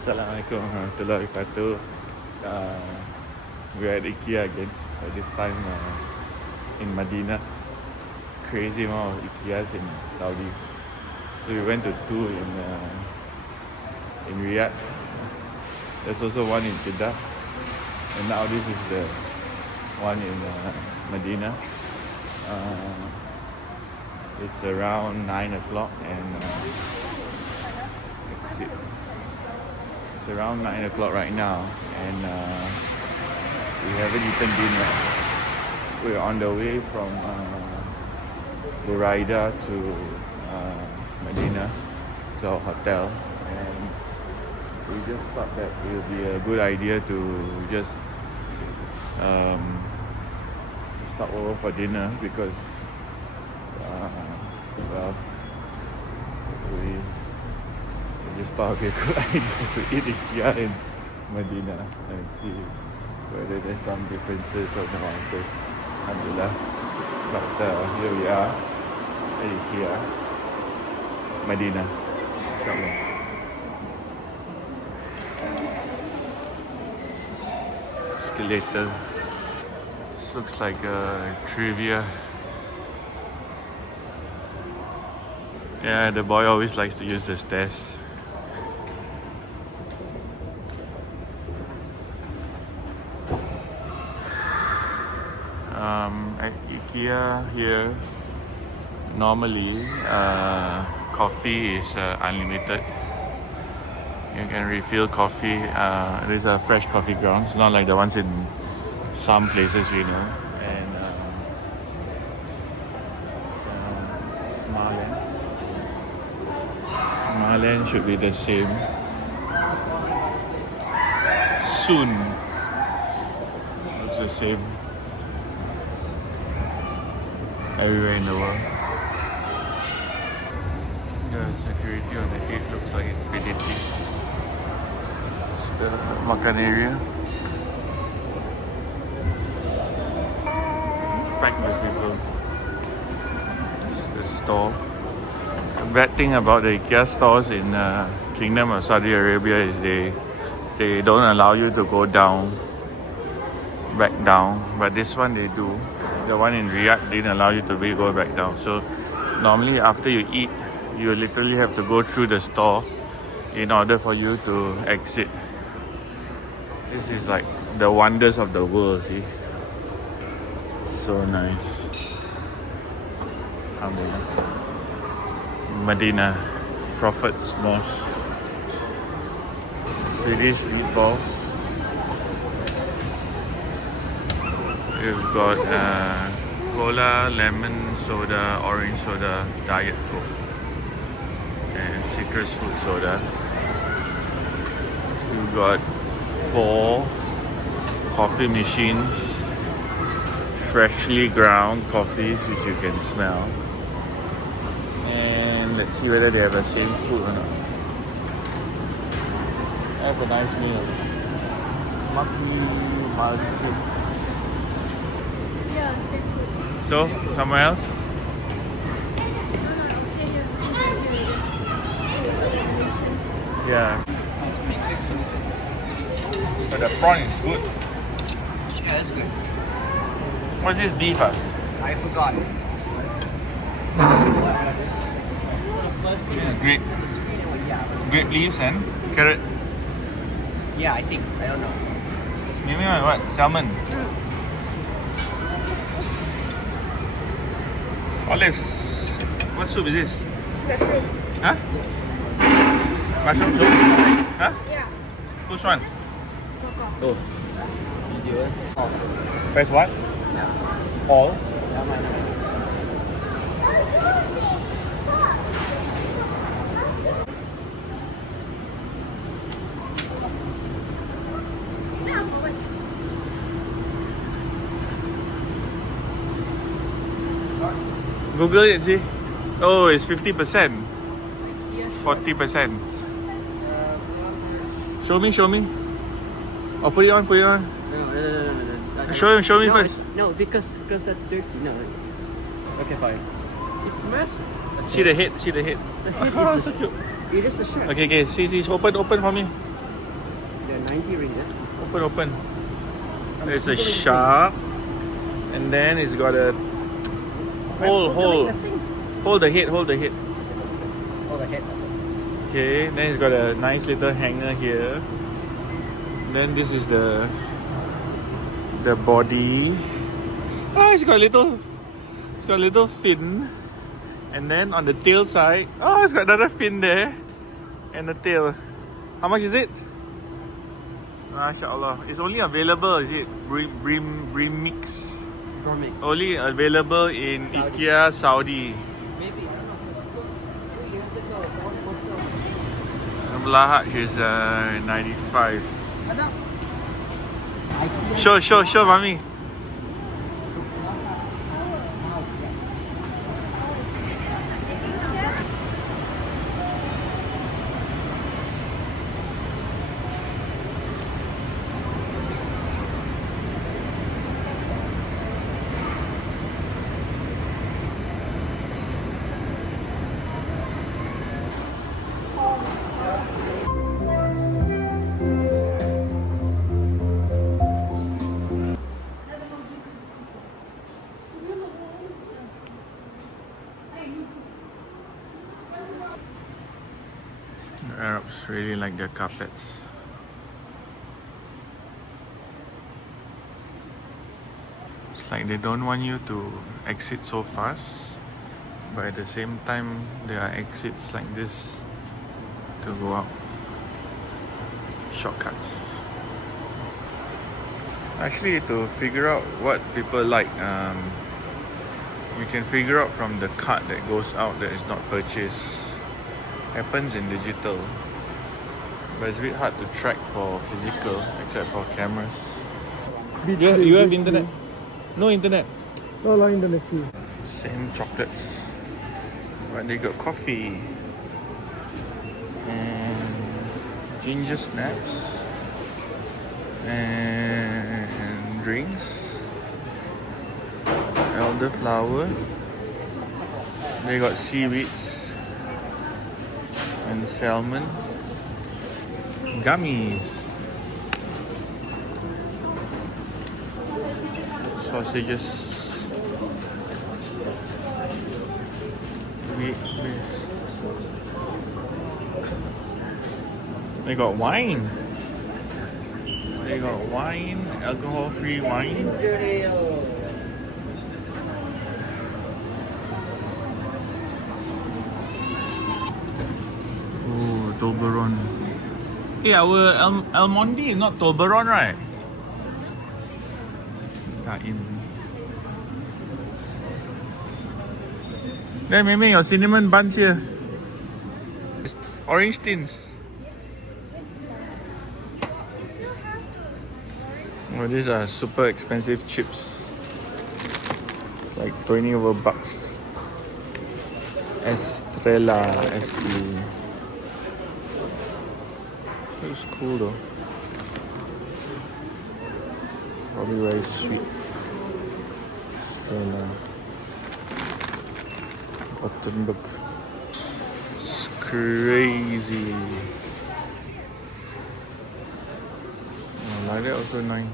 Assalamualaikum warahmatullahi wabarakatuh. We're at Ikea again, but this time in Madinah. Crazy amount of Ikeas in Saudi. So we went to two in Riyadh. There's also one in Jeddah, and now this is the one in Madinah. It's around 9 o'clock, and let's see. It's around 9 o'clock right now, and we haven't eaten dinner. We're on the way from Buraida to Medina, to our hotel, and we just thought that it would be a good idea to just stop over for dinner because we just thought it'd be a good idea to eat Ikea in Medina and see whether there's some differences or nuances. Alhamdulillah. But here we are at Ikea Madinah. Escalator. This looks like a trivia. Yeah, the boy always likes to use the stairs. At Ikea here, normally coffee is unlimited. You can refill coffee. These are fresh coffee grounds, not like the ones in some places we know. And Smartland should be the same. Soon looks the same everywhere in the world. The security on the 8 looks like infinity. It's the makan area. Packed with people. It's the store. The bad thing about the Ikea stores in Kingdom of Saudi Arabia is they don't allow you to go back down. But this one they do. The one in Riyadh didn't allow you to go back down. So normally after you eat, you literally have to go through the store in order for you to exit. This is like the wonders of the world, see? So nice. Alhamdulillah. Medina, Prophet's Mosque. Swedish meatballs. We've got cola, lemon soda, orange soda, diet coke, and citrus fruit soda. We've got 4 coffee machines, freshly ground coffees which you can smell. And let's see whether they have the same food or not. Have a nice meal. Multi. Yeah, same food. So, somewhere else? Yeah. But the prawn is good. Yeah, that's good. What's this beef? I forgot. This is great. Grape leaves and carrot. Yeah, I think. I don't know. Maybe what? Salmon. Olives. What soup is this? Mushroom. Huh? Mushroom soup? Huh? Yeah. Which one? Oh. Video. Press what? Yeah. All. Yeah, mine. Google it, see? Oh, it's 50%. 40%. Show me. Oh, put it on. No. Show me no, first. No, because that's dirty. No. Okay, fine. It's messy. See the head. The head Oh, is so cute. it is the shirt. Okay, see, open for me. 90 ringgit. Open. There's a shark, and then it's got a hold the head. Oh, the head. Okay, then it's got a nice little hanger here. Then this is the body. Oh, it's got a little fin. And then on the tail side, oh, it's got another fin there. And the tail. How much is it? MashaAllah. It's only available, is it? Brim mix. Gourmet. Only available in Ikea Saudi. Maybe. Belahaj is 95. Show, mommy. The Arabs really like their carpets. It's like they don't want you to exit so fast, but at the same time there are exits like this to go out. Shortcuts. Actually, to figure out what people like, you can figure out from the card that goes out that is not purchased. Happens in digital, but it's a bit hard to track for physical, except for cameras. You have internet? No internet. No internet too. Same chocolates, but they got coffee and ginger snaps and drinks, elderflower. They got seaweeds and salmon, gummies, sausages, meat. They got wine. Alcohol-free wine. Toblerone. Hey, our Almondi is not Toblerone, right? Then maybe your cinnamon buns here. It's orange tins. Oh, these are super expensive chips. It's like 20 over bucks. Estrella SE. Looks cool though. Probably very sweet. Estrella. Buttonbook. It's crazy. Oh, like that also nice.